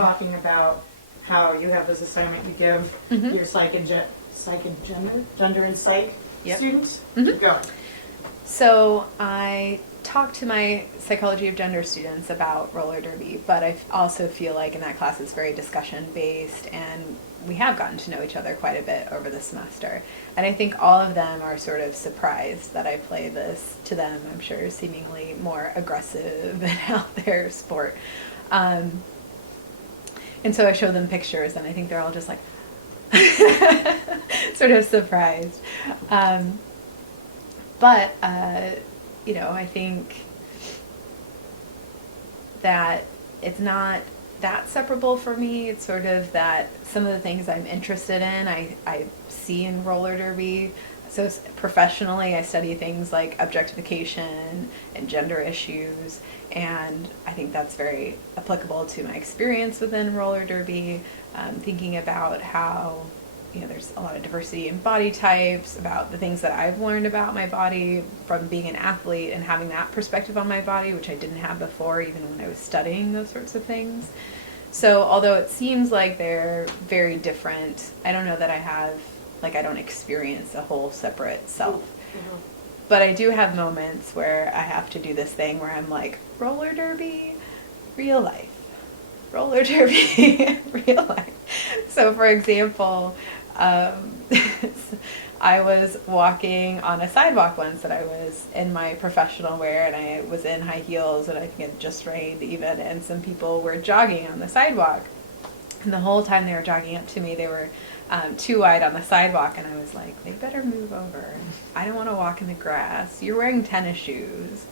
talking about how you have this assignment you give your gender and psych students. Keep going. So I talked to my psychology of gender students about roller derby, but I also feel like in that class it's very discussion based, and we have gotten to know each other quite a bit over the semester. And I think all of them are sort of surprised that I play this, to them, I'm sure, seemingly more aggressive and out there sport. And so I show them pictures, and I think they're all just like sort of surprised. But I think that it's not that separable for me. It's sort of that some of the things I'm interested in, I see in roller derby. So professionally, I study things like objectification and gender issues, and I think that's very applicable to my experience within roller derby, thinking about how there's a lot of diversity in body types, about the things that I've learned about my body from being an athlete and having that perspective on my body, which I didn't have before, even when I was studying those sorts of things. So although it seems like they're very different, I don't know that I don't experience a whole separate self. Mm-hmm. But I do have moments where I have to do this thing where I'm like, roller derby, real life. Roller derby, real life. So for example, I was walking on a sidewalk once that I was in my professional wear, and I was in high heels, and I think it just rained even, and some people were jogging on the sidewalk. And the whole time they were jogging up to me, they were too wide on the sidewalk, and I was like, they better move over. I don't want to walk in the grass. You're wearing tennis shoes.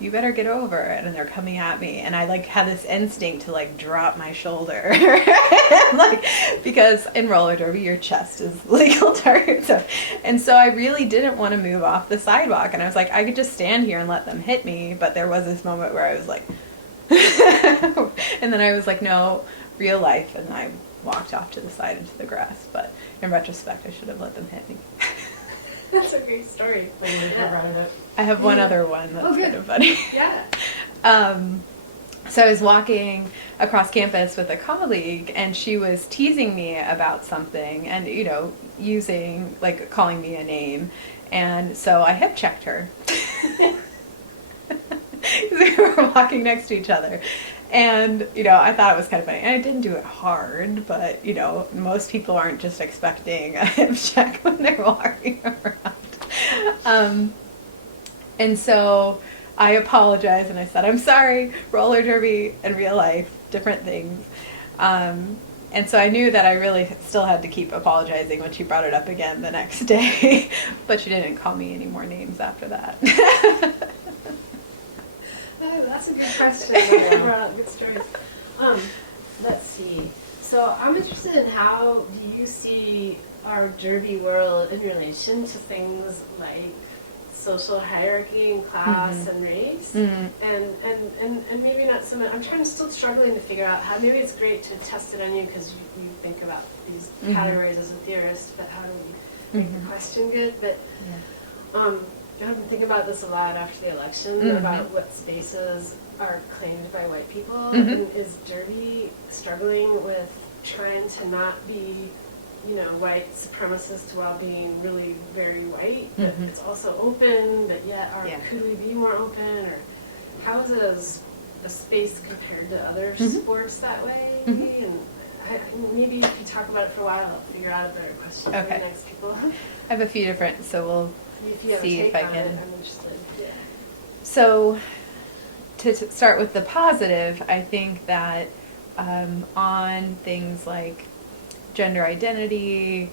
You better get over it. And they're coming at me, and I had this instinct to drop my shoulder, because in roller derby your chest is legal target. So I really didn't want to move off the sidewalk, and I was like, I could just stand here and let them hit me. But there was this moment where I was like, and then I was like, no, real life, and I walked off to the side into the grass. But in retrospect, I should have let them hit me. That's a great story. I have one other one that's kind of funny. Yeah. So I was walking across campus with a colleague, and she was teasing me about something and, calling me a name. And so I hip checked her. We were walking next to each other. And, I thought it was kind of funny. And I didn't do it hard, but, most people aren't just expecting a hip check when they're walking around. And so I apologized, and I said, I'm sorry, roller derby and real life, different things. And so I knew that I really still had to keep apologizing when she brought it up again the next day. But she didn't call me any more names after that. That's a good question. You brought up good stories. Let's see. So I'm interested in how do you see our derby world in relation to things like social hierarchy and class and race, and maybe not so much. Still struggling to figure out how. Maybe it's great to test it on you because you think about these categories as a theorist, but how do we make the question good? But I've been thinking about this a lot after the election about what spaces are claimed by white people, and is derby struggling with trying to not be white supremacist while being really very white, but it's also open, but yet could we be more open, or how is it as a space compared to other sports that way? And maybe if you talk about it for a while, I'll figure out a better question for the next people. I have a few different, so we'll see if I can. I'm interested. Yeah. So to start with the positive, I think that on things like gender identity,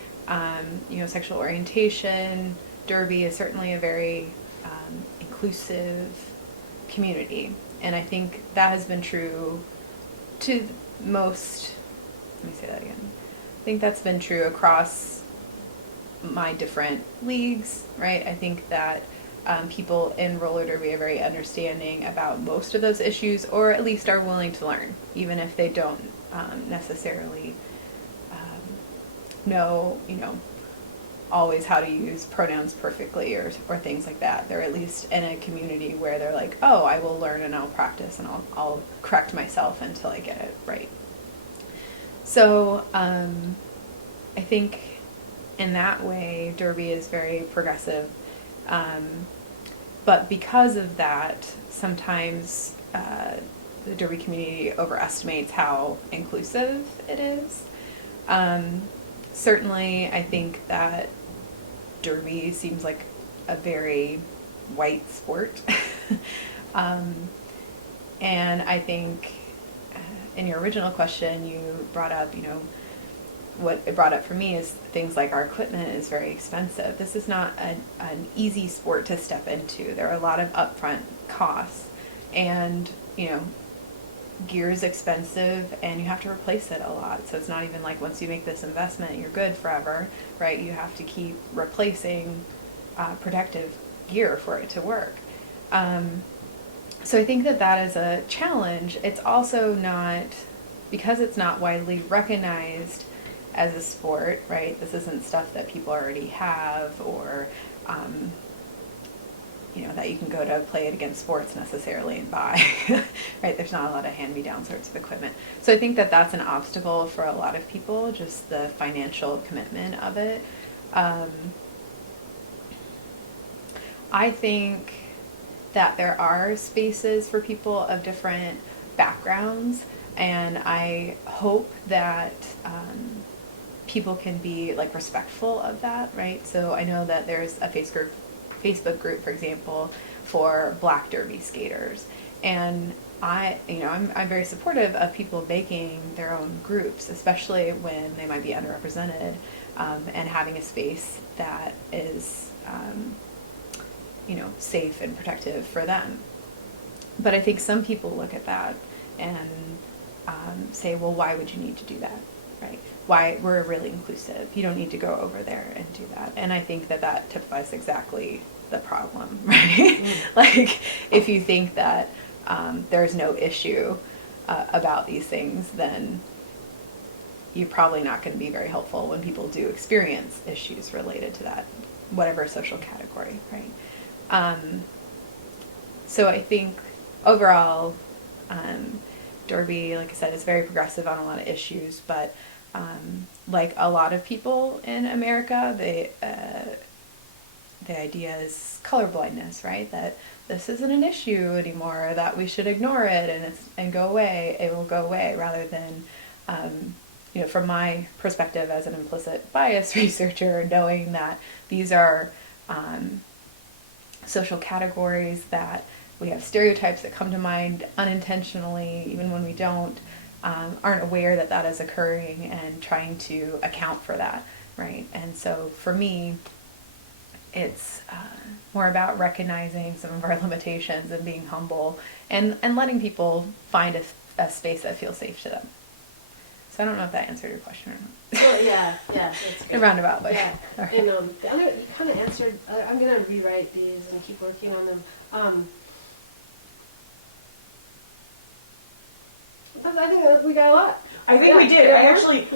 sexual orientation, derby is certainly a very inclusive community. And I think that has been true to most, let me say that again. I think that's been true across my different leagues, right? I think that people in roller derby are very understanding about most of those issues, or at least are willing to learn, even if they don't necessarily know, always how to use pronouns perfectly or things like that. They're at least in a community where they're like, oh, I will learn and I'll practice and I'll correct myself until I get it right. So I think in that way, Derby is very progressive. But because of that, sometimes the Derby community overestimates how inclusive it is. Certainly, I think that Derby seems like a very white sport. And I think in your original question, you brought up, what it brought up for me is things like our equipment is very expensive. This is not an easy sport to step into. There are a lot of upfront costs, and gear is expensive, and you have to replace it a lot. So it's not even like once you make this investment, you're good forever, right? You have to keep replacing protective gear for it to work. So I think that is a challenge. It's also not, because it's not widely recognized as a sport, right? This isn't stuff that people already have, or that you can go to play it against sports necessarily and buy, right? There's not a lot of hand-me-down sorts of equipment. So I think that's an obstacle for a lot of people, just the financial commitment of it. I think that there are spaces for people of different backgrounds, and I hope that people can be respectful of that, right? So I know that there's a Facebook group, for example, for Black Derby skaters, and I'm very supportive of people making their own groups, especially when they might be underrepresented, and having a space that is safe and protective for them. But I think some people look at that and say, well, why would you need to do that, right? Why, we're really inclusive. You don't need to go over there and do that. And I think that typifies exactly the problem, right? If you think that there's no issue about these things, then you're probably not going to be very helpful when people do experience issues related to that, whatever social category, right? So I think overall, Derby, like I said, is very progressive on a lot of issues, but like a lot of people in America, the idea is colorblindness, right? That this isn't an issue anymore, that we should ignore it and go away. It will go away, rather than, from my perspective as an implicit bias researcher, knowing that these are social categories, that we have stereotypes that come to mind unintentionally, even when we aren't aware that is occurring, and trying to account for that, right? And so for me, it's more about recognizing some of our limitations and being humble, and letting people find a space that feels safe to them. So I don't know if that answered your question or not. Well, yeah, that's good. In a roundabout way. Yeah. Right. And the other, you kind of answered, I'm going to rewrite these and keep working on them. I think we got a lot. I think we did. I actually,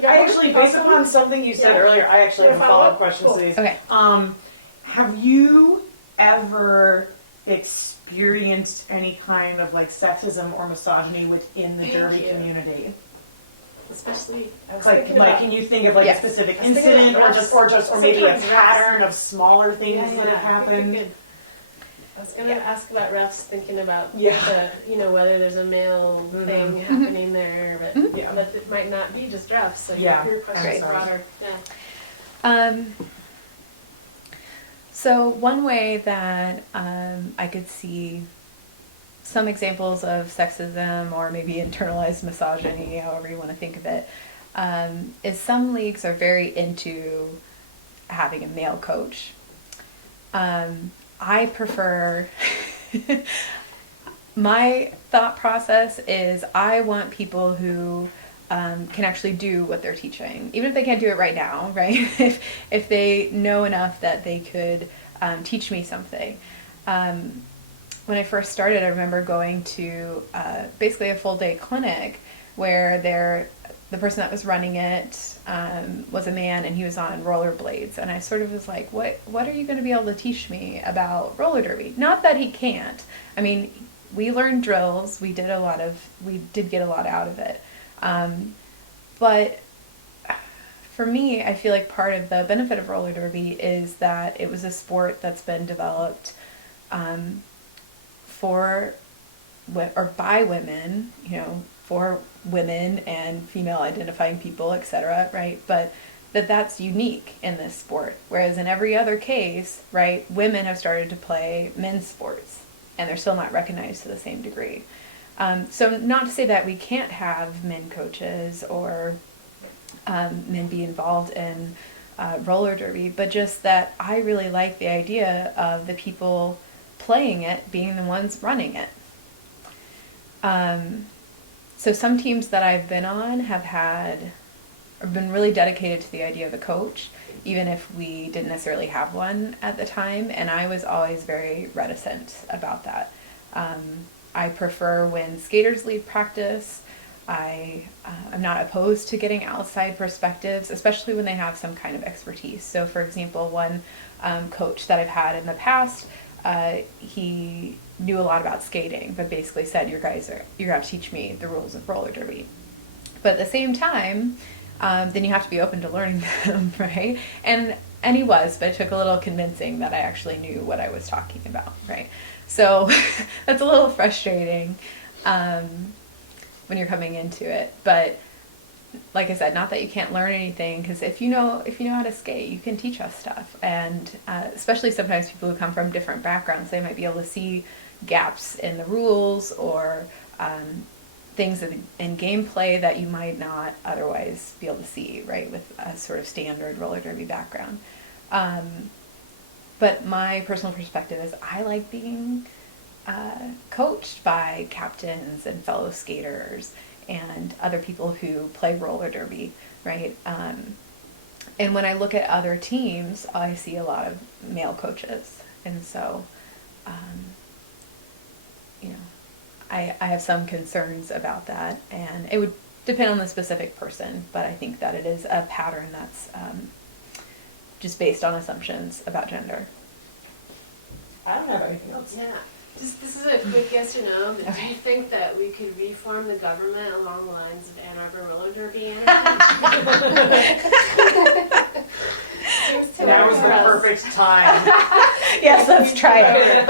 based upon something you said earlier, I actually have a follow-up question to these. Okay. Have you ever experienced any kind of sexism or misogyny within the Derby community? Especially, I was Like, thinking about, can you think of a specific incident, or maybe a pattern of smaller things that have happened? I was going to ask about refs, thinking about Yeah. whether there's a male thing happening there, but but it might not be just refs. So your question is broader. Yeah. So one way that I could see some examples of sexism, or maybe internalized misogyny, however you want to think of it, is some leagues are very into having a male coach. I prefer, my thought process is I want people who can actually do what they're teaching, even if they can't do it right now, right? if they know enough that they could teach me something. When I first started, I remember going to basically a full day clinic where the person that was running it was a man, and he was on rollerblades, and I sort of was like, what are you going to be able to teach me about roller derby? Not that he can't. I mean, we learned drills. We did get a lot out of it. But for me, I feel like part of the benefit of roller derby is that it was a sport that's been developed for or by women, for women and female identifying people, etc., right? But that's unique in this sport. Whereas in every other case, right, women have started to play men's sports and they're still not recognized to the same degree. So not to say that we can't have men coaches or men be involved in roller derby, but just that I really like the idea of the people playing it being the ones running it. So some teams that I've been on have been really dedicated to the idea of a coach, even if we didn't necessarily have one at the time, and I was always very reticent about that. I prefer when skaters lead practice. I'm not opposed to getting outside perspectives, especially when they have some kind of expertise. So, for example, one coach that I've had in the past, he knew a lot about skating, but basically said, you're going to have to teach me the rules of roller derby. But at the same time, then you have to be open to learning them, right? And he was, but it took a little convincing that I actually knew what I was talking about, right? So that's a little frustrating when you're coming into it. But like I said, not that you can't learn anything, because if you know how to skate, you can teach us stuff. And especially sometimes people who come from different backgrounds, they might be able to see gaps in the rules or things in gameplay that you might not otherwise be able to see, right, with a sort of standard roller derby background. But my personal perspective is I like being coached by captains and fellow skaters and other people who play roller derby, right? And when I look at other teams, I see a lot of male coaches. And so, I have some concerns about that, and it would depend on the specific person, but I think that it is a pattern that's just based on assumptions about gender. I don't have anything else. Yeah. This is a quick yes or no, but do you think that we could reform the government along the lines of Ann Arbor roller derby That was the perfect time. Yes, let's try it.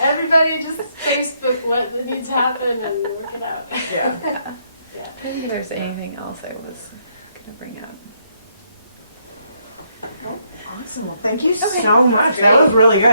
Everybody just Facebook what needs to happen and work it out. Yeah. Yeah. I don't think there's anything else I was going to bring up. Awesome. Well, thank you Okay. so much. That was really good.